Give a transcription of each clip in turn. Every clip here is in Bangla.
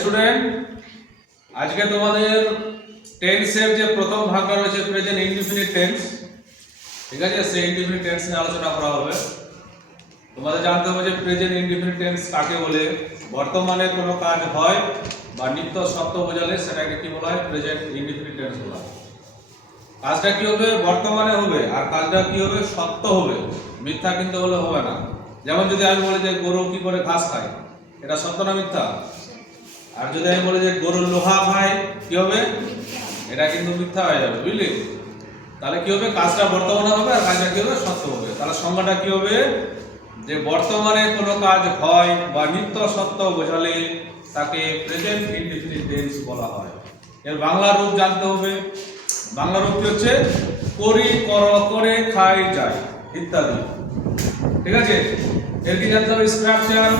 স্টুডেন্ট, আজকে তোমাদের টেন্সের যে প্রথম ভাগটা রয়েছে প্রেজেন্ট ইনডিফিনিট টেন্স, ঠিক আছে, সেই ইনডিফিনিট টেন্স নিয়ে আলোচনা করা হবে। তোমাদের জানতে হবে যে প্রেজেন্ট ইনডিফিনিট টেন্স কাকে বলে। বর্তমানে কোনো কাজ হয় বা নিত্য সত্য বোঝালে সেটাকে কি বলা হয়? প্রেজেন্ট ইনডিফিনিট টেন্স বলা হয়। কাজটা কি হবে? বর্তমানে হবে, আর কাজটা কি হবে? সত্য হবে, মিথ্যা কিন্তু হলে হবে না। যেমন যদি আমি বলি যে গরু কি করে ঘাস খায়, এটা সত্য না মিথ্যা? আর যদি আমি বলি যে গরু লোহা খায়, কি হবে? এটা কিন্তু মিথ্যা হয়ে যাবে, বুঝলি? তাহলে কি হবে? কাজটা বর্তমানে হবে আর কাজটা কি হবে? সত্য হবে। তাহলে সংজ্ঞাটা কি হবে? যে বর্তমানে কোনো কাজ হয় বা নিত্য সত্য বোঝালে তাকে প্রেজেন্ট ইনডিফিনিট টেন্স বলা হয়। এর বাংলা রূপ জানতে হবে। বাংলা রূপ কি হচ্ছে? করি, কর, করে, খাই, যায় ইত্যাদি, ঠিক আছে? এর কি জানতে হবে? স্ট্রাকচার,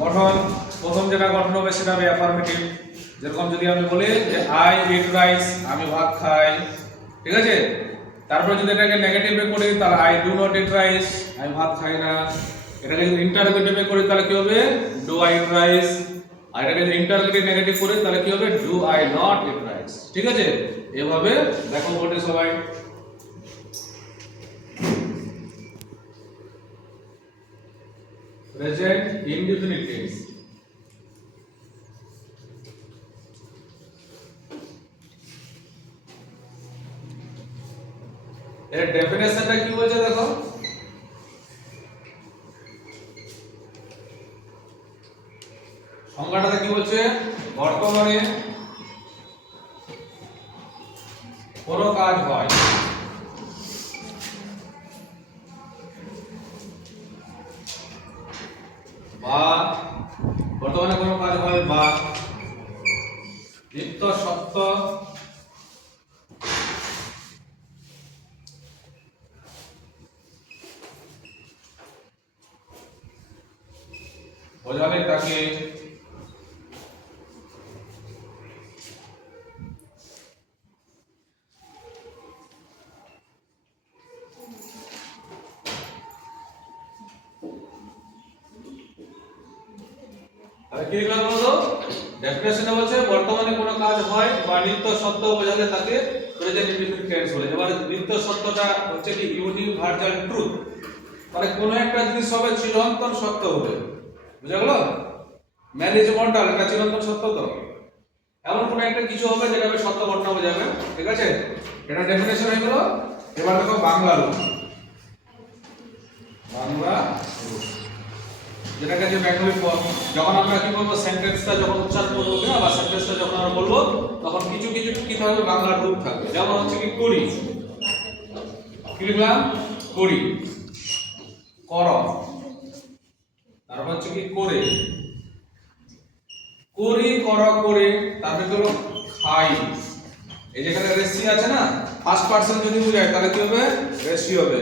গঠন। প্রথম যেটা গঠন হবে সেটা হবে অ্যাফার্মেটিভ। যেরকম যদি আমি বলি যে আই ইট রাইস, আমি ভাত খাই, ঠিক আছে? তারপরে যদি এটাকে নেগেটিভে করি তাহলে I do not eat rice, আমি ভাত খাই না। এটাকে যদি ইন্টারোগেটিভে করি তাহলে কি হবে? Do I eat rice. আর এটাকে যদি ইন্টারোগেটিভ নেগেটিভ করি তাহলে কি হবে? Do I not eat rice, ঠিক আছে? এভাবে দেখো বোর্ডে সবাই। প্রেজেন্ট ইনডিফিনিট টেন্স, এর ডেফিনেশনটা কি বলছে দেখো। সংজ্ঞাটাতে কি বলছে? বর্তমানে কোনো কাজ হয় বা বর্তমানে কোনো কাজ হয় বা নিত্য সত্য বোঝালে তাকে কি লিখলাম বলো? ডেফিনেশনে বলছে বর্তমানে কোনো কাজ হয় বা নিত্য সত্য বোঝালে তাকে প্রেজেন্ট ইনডিফিনিট টেন্স বলে। এবার নিত্য সত্যটা হচ্ছে কি? ইউনিভার্সাল ট্রুথ, মানে কোনো একটা জিনিস হবে চিরন্তন সত্য হবে, বুঝা গেল? ম্যান ইজ ইমর্টাল, এটা চিরন্তন সত্য। তো এমন কোনো একটা কিছু হবে যেটা হবে সত্য ঘটনা বোঝাবে, ঠিক আছে? এটা ডেফিনেশন হয়ে গেল। এবার দেখো বাংলা রূপ। বাংলা রূপ যেটাকে যে ব্যাকরণ যখন আমরা কি বলবো, সেন্টেন্সটা যখন উচ্চারণ করবো না বা সেন্টেন্সটা যখন আমরা বলবো তখন কিছু কিছু কি থাকবে? বাংলা রূপ থাকবে। যেমন হচ্ছে কি করি, কি লিখলাম? করি। কর, তারপর হচ্ছে কি করে। করি, কর, করে, তারপরে হলো খাই। এই যেখানে রেসি আছে না, ফার্স্ট পারসন যদি বুঝায় তাহলে কি হবে? রেসি হবে।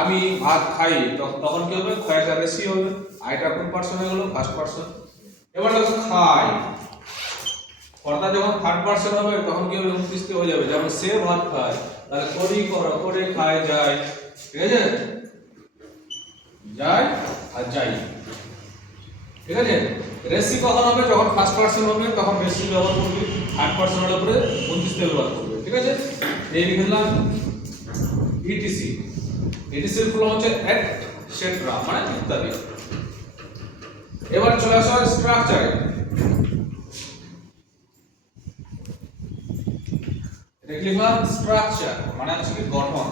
আমি ভাত খাই, তখন কি হবে? খয়টা রেসি হবে। আইটা কোন পারসন হয়ে গেল? First person. এবার দেখো খাই, কর্তা যখন থার্ড পারসন হবে তখন কি হবে? অনুপস্থিত হয়ে যাবে। যেমন সে ভাত খায়, তাহলে করি, কর, করে, খায়, যায়, ঠিক আছে? যায় আর যাই, ঠিক আছে? রেসি কখন হবে? যখন ফার্স্ট পারসন হবে তখন রেসি ব্যবহার করবি, থার্ড পারসনের উপরে অনুপস্থিত ব্যবহার করবে, ঠিক আছে? এই লিখে দিলাম ইটিসি। ইটিসি এর ফুল হচ্ছে এটসেট্রা, মানে ইত্যাদি। এবার চলে আসো স্ট্রাকচারে। এটা লিখলাম স্ট্রাকচার, মানে হচ্ছে কি? গঠন।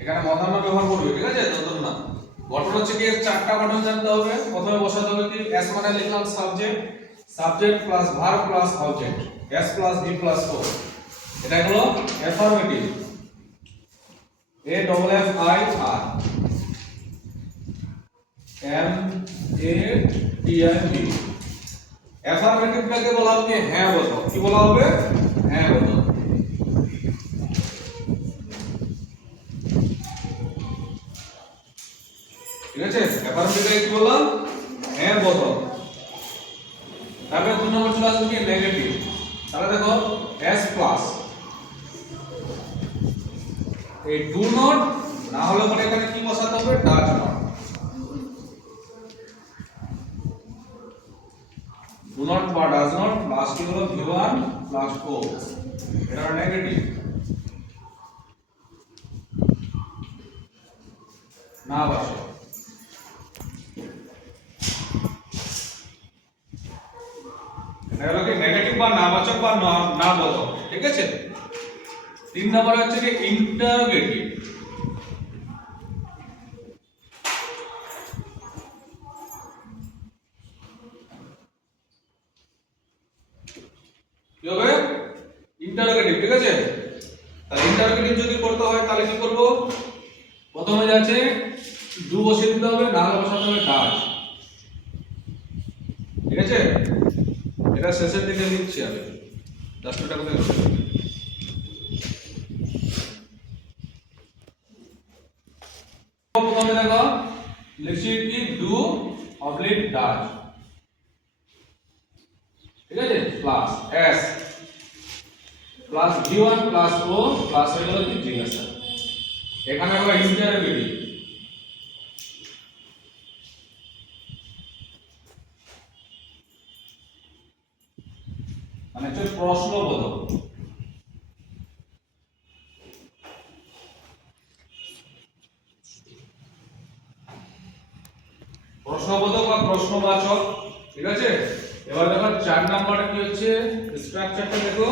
এখানে মধ্যাহ্ন ব্যবহার করবে, ঠিক আছে? তখন না গঠন হচ্ছে কি? চারটা গঠন জানতে হবে। প্রথমে বসাতে হবে কি? এস মানে লিখলাম subject, subject plus verb plus object, S plus V plus O. এটা হলো affirmative, A double F I R M A T I V. অ্যাফার্মেটিভটাকে বলা হবে হ্যাঁ বোঝো। কি বলা হবে? হ্যাঁ বোঝো, ঠিক আছে? অ্যাফার্মেটিভে কি বললাম? হ্যাঁ বোঝো। তারপরে 2 নম্বর চলে আসবে কি? নেগেটিভ। তাহলে দেখো এস প্লাস এই ডু নট, না হলে পরে এখানে কি বসাতে হবে? Does not. ডু নট বা ডাজ নট প্লাস কি হলো v1 প্লাস ও, এটা নেগেটিভ না বাসক। এটা হলো কি নেগেটিভ বা নাবাচক বা না বোধক, ঠিক আছে। 3 নম্বর হচ্ছে কি ইন্টারোগেটিভ। কি হবে ইন্টারোগেটিভ, ঠিক আছে। তাহলে ইন্টারোগেটিভ যদি করতে হয় তাহলে কি করব, প্রথমে যাচ্ছে ডু বসিয়ে দিতে হবে, না বসাতে হবে ডাজ, ঠিক আছে। এটা শেষের দিকে লিখছি আমি, 10 মিনিট করে লিখছি। প্রথমে দেখো লিখছি কি ডু অবলিক ডাজ, ঠিক আছে, plus S plus v1 plus O plus হয়ে গেল কি জিজ্ঞাসা। এখানে হলো ইন্টারোগেটিভ, মানে হচ্ছে প্রশ্নবোধক। প্রশ্নবোধক বা প্রশ্নবাচক, ঠিক আছে। এবার দেখো 4 নাম্বারটা কি হচ্ছে, স্ট্রাকচারটা দেখো,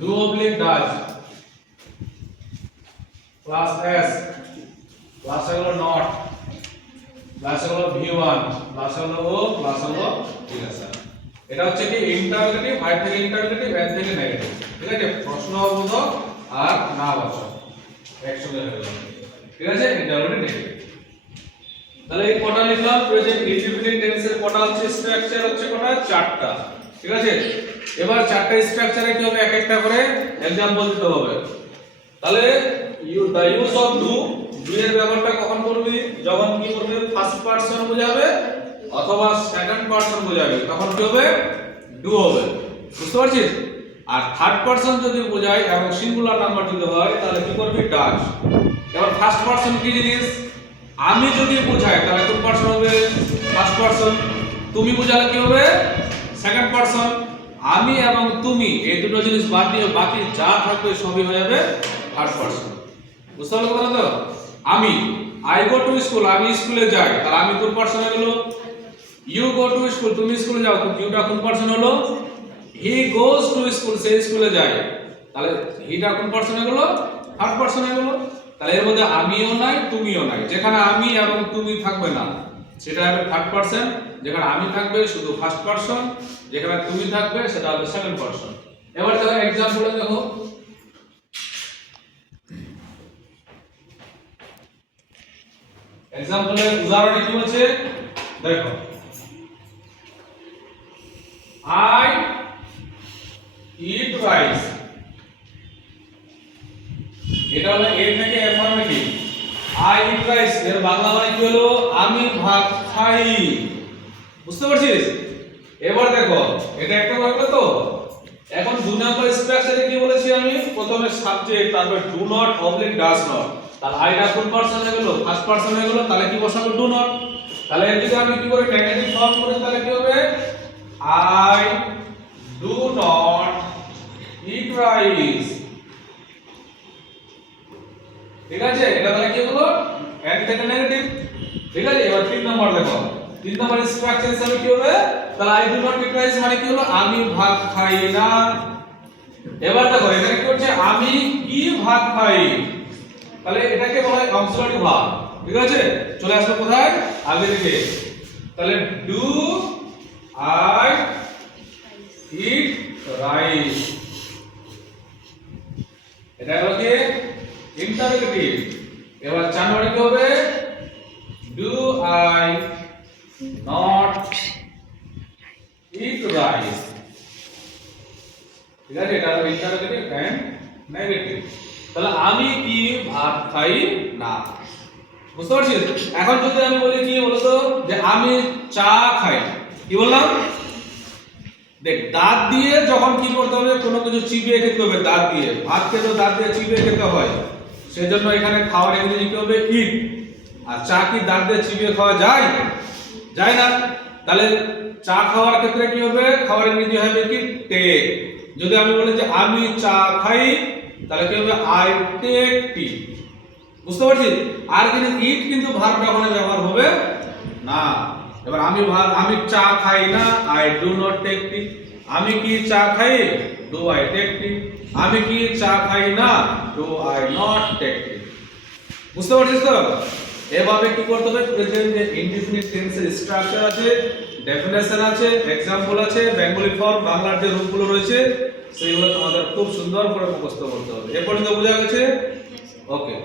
do oblique does plus S plus হলো নট প্লাস হলো v1 প্লাস হলো ও প্লাস হলো জিজ্ঞাসা। এটা হচ্ছে কি ইন্টারোগেটিভ, আই থেকে ইন্টারোগেটিভ, এন থেকে নেগেটিভ, ঠিক আছে। প্রশ্নবোধক আর নাবাচক একসঙ্গে হয়ে গেল, ঠিক আছে। এটা হলো নেগেটিভ। তাহলে এই কটা লিখলাম, প্রেজেন্ট ইনডিফিনিট টেন্সের কটা হচ্ছে স্ট্রাকচার হচ্ছে কটা, 4টা, ঠিক আছে। এবার 4টা স্ট্রাকচারে কি হবে, এক একটা করে एग्जांपल দিতে হবে। তাহলে the use of do, do এর ব্যবহারটা কখন করবি, যখন কি করবে ফার্স্ট পারসন বোঝাবে অথবা সেকেন্ড পারসন বোঝাবে, তখন কি হবে ডু হবে, বুঝতে পারছিস। আর থার্ড পারসন যদি বোঝায় এবং সিঙ্গুলার নাম্বার যদি হয় তাহলে কি করবি ডাজ। এবার ফার্স্ট পারসন কি জিনিস, আমি যদি বোঝাই তাহলে কোন পারসন হবে ফার্স্ট পারসন, তুমি বোঝালে কি হবে সেকেন্ড পারসন। আমি এবং তুমি এই দুটো জিনিস বাদ দিয়ে বাকি যা থাকবে সবই হয়ে যাবে থার্ড পারসন, বুঝতে পারলে কথা তো। আমি আই গো টু স্কুল, আমি স্কুলে যাই, তাহলে আমি কোন পারসন হয়ে গেল। ইউ গো টু স্কুল, তুমি স্কুলে যাও, ইউটা কোন পারসন হলো। হি গোজ টু স্কুল, সে স্কুলে যায়, তাহলে হিটা কোন পারসন হয়ে গেল থার্ড পারসন হয়ে গেল। তাহলে এর মধ্যে আমিও নাই তুমিও নাই, যেখানে আমি এবং তুমি থাকবে না সেটা হবে থার্ড পারসন, যেখানে আমি থাকবে শুধু ফার্স্ট পারসন, যেখানে তুমি থাকবে সেটা হবে সেকেন্ড পারসন। এবার দেখো एग्जांपल দেখো, एग्जांपल এর উদাহরণে কি বলছে দেখো, আই ইট রাইস, এটা হলো এ থেকে অ্যাফার্মেটিভ। আই ইট রাইস এর বাংলা মানে কি হলো, আমি ভাত খাই, বুঝতে পারছিস। এবার দেখো এটা একটা হয়ে গেল তো। এখন 2 নাম্বার স্ট্রাকচারে কি বলেছি আমি, প্রথমে সাবজেক্ট, তারপর do not oblique does not, তাহলে আইটা কোন পারসন হয়ে গেল ফার্স্ট পারসন হয়ে গেল, তাহলে কি বসাবো ডু নট। তাহলে এর যদি আমি কি করে নেগেটিভ ফর্ম করি তাহলে কি হবে, I do not eat rice, ঠিক আছে। এটা তাহলে কি হলো এন থেকে নেগেটিভ, ঠিক আছে। এবার 3 নাম্বার দেখো, 3 নাম্বার স্ট্রাকচার হিসেবে কি হবে, তাহলে I do not eat rice মানে কি হলো, আমি ভাত খাই না। এবার দেখো এখানে কি হচ্ছে, আমি কি ভাত খাই, তাহলে এটাকে বলা হয় অক্সিলারি ভার্ব, ঠিক আছে। চলে আসবে কোথায় আগে থেকে, তাহলে ডু আই ইট রাইস, এটা হলো কি ইন্টারোগেটিভ। এবার 4 নম্বরে কি হবে, do I not eat rice, ঠিক আছে। এটা হলো ইন্টারোগেটিভ এন্ড নেগেটিভ। তাহলে আমি কি ভাত খাই না, বুঝতে পারছিস। এখন যদি আমি বলি কি বলতো, যে আমি চা খাই, কি বললাম, দেখ দাঁত দিয়ে যখন কি করতে হবে, কোনো কিছু চিবিয়ে খেতে হবে দাঁত দিয়ে, ভাত খেতে দাঁত দিয়ে চিবিয়ে খেতে হয়, সেজন্য এখানে খাওয়ার ইংরেজি কি হবে ইট। আর চা কি দাঁত দিয়ে চিবিয়ে খাওয়া যায়, যায় না। তাহলে চা খাওয়ার ক্ষেত্রে কি হবে, খাওয়ার ইংরেজি হবে কি টেক। যদি আমি বলি যে আমি চা খাই তাহলে কি হবে আই টেক টি। বুঝতে পারছি? আর কিন্তু ইট কিন্তু ভার্বটা ওখানে ব্যবহার হবে না। এবার আমি চা খাই না, I do not take tea. আমি কি চা খাই, ডু আই টেক টি। আমি কি চা খাই না, do I not take tea. বুঝতে পারছিস তো? এভাবে কি করতে হবে, প্রেজেন্ট যে ইনডিফিনিট টেন্সের স্ট্রাকচার আছে, ডেফিনেশন আছে, এক্সাম্পল আছে, বেঙ্গলি ফর্ম বাংলার যে রূপগুলো রয়েছে সেইগুলো তোমাদের খুব সুন্দর করে মুখস্থ করতে হবে। এ পর্যন্ত বোঝা গেছে? ওকে।